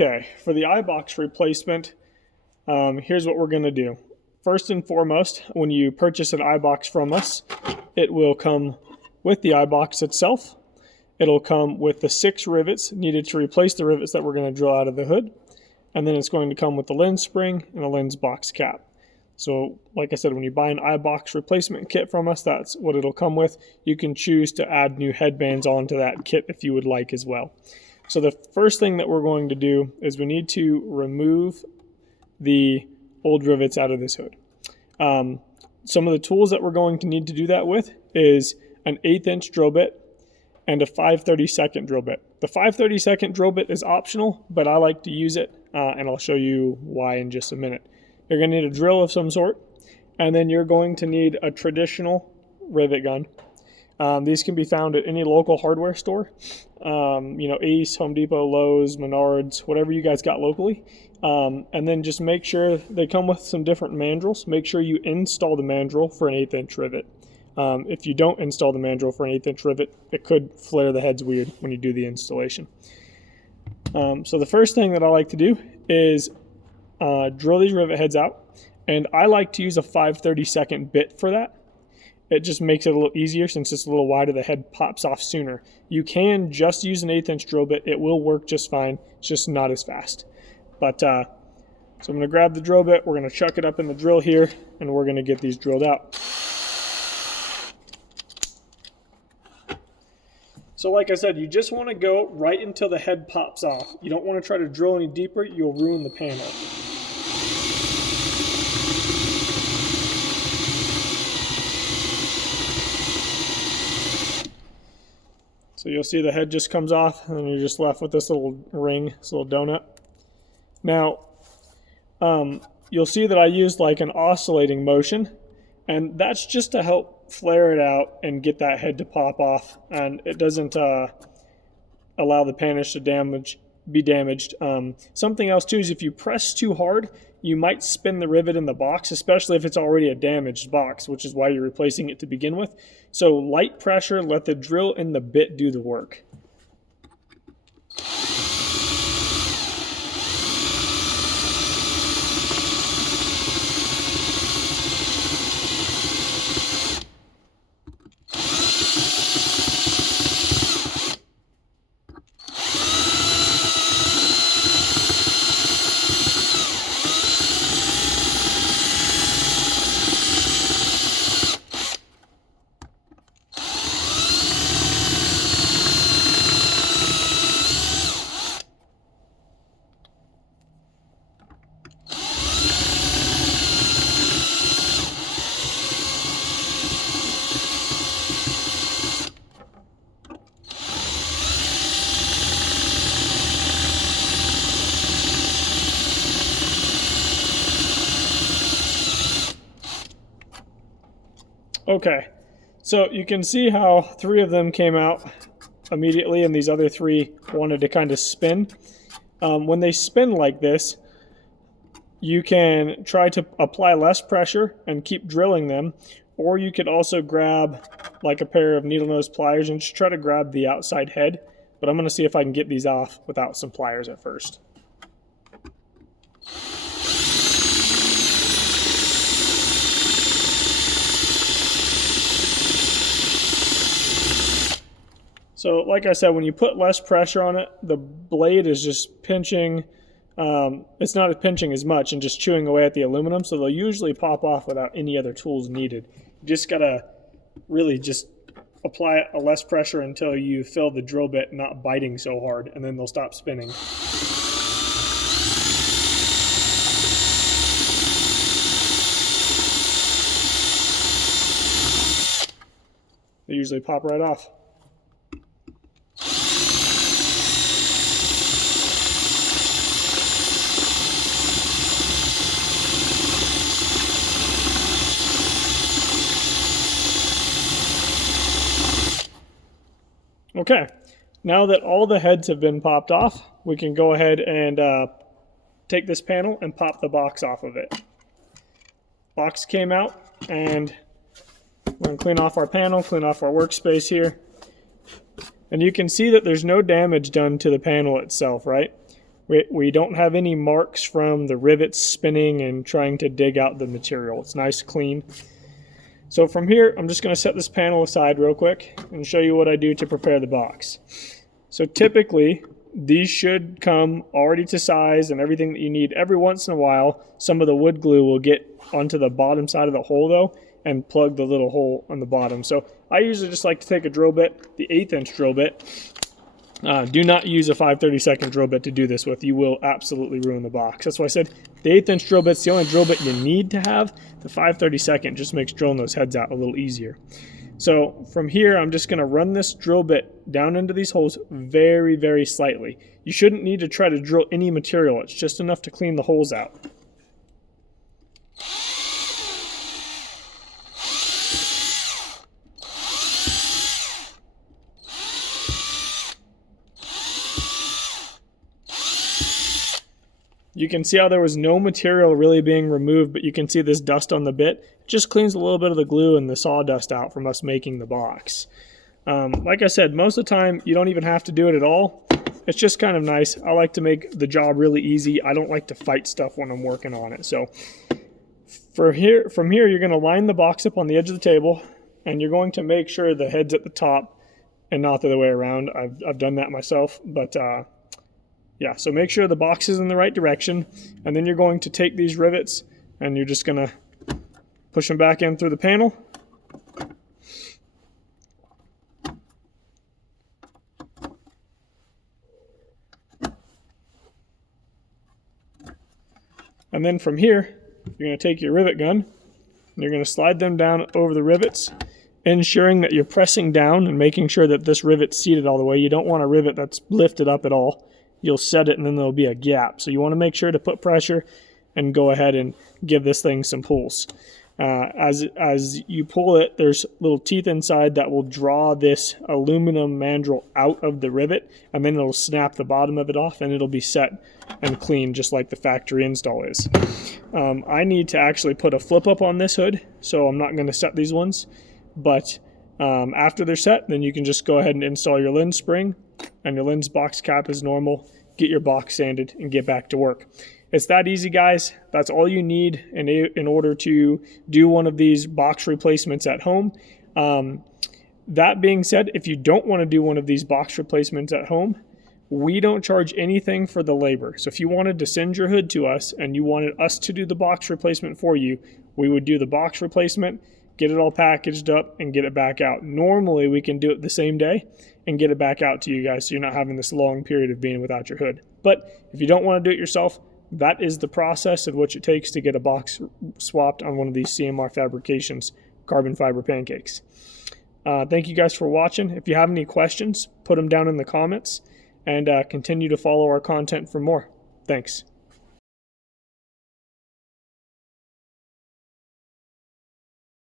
Okay, for the Eyebox replacement, here's what we're going to do. First and foremost, when you purchase an Eyebox from us, it will come with the Eyebox itself. It'll come with the 6 rivets needed to replace the rivets that we're going to drill out of the hood. And then it's going to come with the lens spring and a lens box cap. So like I said, when you buy an Eyebox replacement kit from us, that's what it'll come with. You can choose to add new headbands onto that kit if you would like as well. So the first thing that we're going to do is we need to remove the old rivets out of this hood. Some of the tools that we're going to need to do that with is an 1/8 inch drill bit and a 5/32 drill bit. The 5/32 drill bit is optional, but I like to use it, and I'll show you why in just a minute. You're going to need a drill of some sort, and then you're going to need a traditional rivet gun. These can be found at any local hardware store, Ace, Home Depot, Lowe's, Menards, whatever you guys got locally. And then just make sure they come with some different mandrels. Make sure you install the mandrel for an 1/8 inch rivet. If you don't install the mandrel for an 1/8 inch rivet, it could flare the heads weird when you do the installation. So the first thing that I like to do is drill these rivet heads out, and I like to use a 5/32 bit for that. It just makes it a little easier since it's a little wider, the head pops off sooner. You can just use an 1/8 inch drill bit. It will work just fine. It's just not as fast. But so I'm going to grab the drill bit, we're going to chuck it up in the drill here, and we're going to get these drilled out. So like I said, you just want to go right until the head pops off. You don't want to try to drill any deeper, you'll ruin the panel. So you'll see the head just comes off, and then you're just left with this little ring, this little donut. Now, you'll see that I used like an oscillating motion, and that's just to help flare it out and get that head to pop off, and it doesn't allow the panish to be damaged. Something else too is if you press too hard, you might spin the rivet in the box, especially if it's already a damaged box, which is why you're replacing it to begin with. So light pressure, let the drill and the bit do the work. Okay, so you can see how 3 of them came out immediately and these other 3 wanted to kind of spin. When they spin like this, you can try to apply less pressure and keep drilling them, or you could also grab like a pair of needle nose pliers and just try to grab the outside head. But I'm going to see if I can get these off without some pliers at first. So like I said, when you put less pressure on it, the blade is just pinching. It's not pinching as much and just chewing away at the aluminum, so they'll usually pop off without any other tools needed. You just gotta really just apply a less pressure until you feel the drill bit not biting so hard, and then they'll stop spinning. They usually pop right off. Okay, now that all the heads have been popped off, we can go ahead and take this panel and pop the box off of it. Box came out, and we're going to clean off our panel, clean off our workspace here. And you can see that there's no damage done to the panel itself, right? We don't have any marks from the rivets spinning and trying to dig out the material. It's nice, clean. So from here, I'm just going to set this panel aside real quick and show you what I do to prepare the box. So typically, these should come already to size and everything that you need. Every once in a while, some of the wood glue will get onto the bottom side of the hole though and plug the little hole on the bottom. So I usually just like to take a drill bit, the 1/8 inch drill bit. Do not use a 5/32 drill bit to do this with. You will absolutely ruin the box. That's why I said the 1/8 inch drill bit's the only drill bit you need to have. The 5/32 just makes drilling those heads out a little easier. So from here, I'm just going to run this drill bit down into these holes very, very slightly. You shouldn't need to try to drill any material. It's just enough to clean the holes out. You can see how there was no material really being removed, but you can see this dust on the bit. It just cleans a little bit of the glue and the sawdust out from us making the box. Like I said, most of the time you don't even have to do it at all. It's just kind of nice. I like to make the job really easy. I don't like to fight stuff when I'm working on it. So from here, you're going to line the box up on the edge of the table, and you're going to make sure the head's at the top and not the other way around. I've done that myself, but yeah, so make sure the box is in the right direction, and then you're going to take these rivets and you're just going to push them back in through the panel. And then from here, you're going to take your rivet gun and you're going to slide them down over the rivets, ensuring that you're pressing down and making sure that this rivet's seated all the way. You don't want a rivet that's lifted up at all. You'll set it and then there'll be a gap. So you want to make sure to put pressure and go ahead and give this thing some pulls. As you pull it, there's little teeth inside that will draw this aluminum mandrel out of the rivet, and then it'll snap the bottom of it off and it'll be set and clean just like the factory install is. I need to actually put a flip up on this hood, so I'm not going to set these ones, but after they're set, then you can just go ahead and install your lens spring and your lens box cap as normal, get your box sanded, and get back to work. It's that easy, guys. That's all you need in order to do one of these box replacements at home. That being said, if you don't want to do one of these box replacements at home, we don't charge anything for the labor. So if you wanted to send your hood to us and you wanted us to do the box replacement for you, we would do the box replacement, get it all packaged up, and get it back out. Normally, we can do it the same day and get it back out to you guys so you're not having this long period of being without your hood. But if you don't want to do it yourself, that is the process of what it takes to get a box swapped on one of these CMR Fabrications carbon fiber pancakes. Thank you guys for watching. If you have any questions, put them down in the comments, and continue to follow our content for more. Thanks.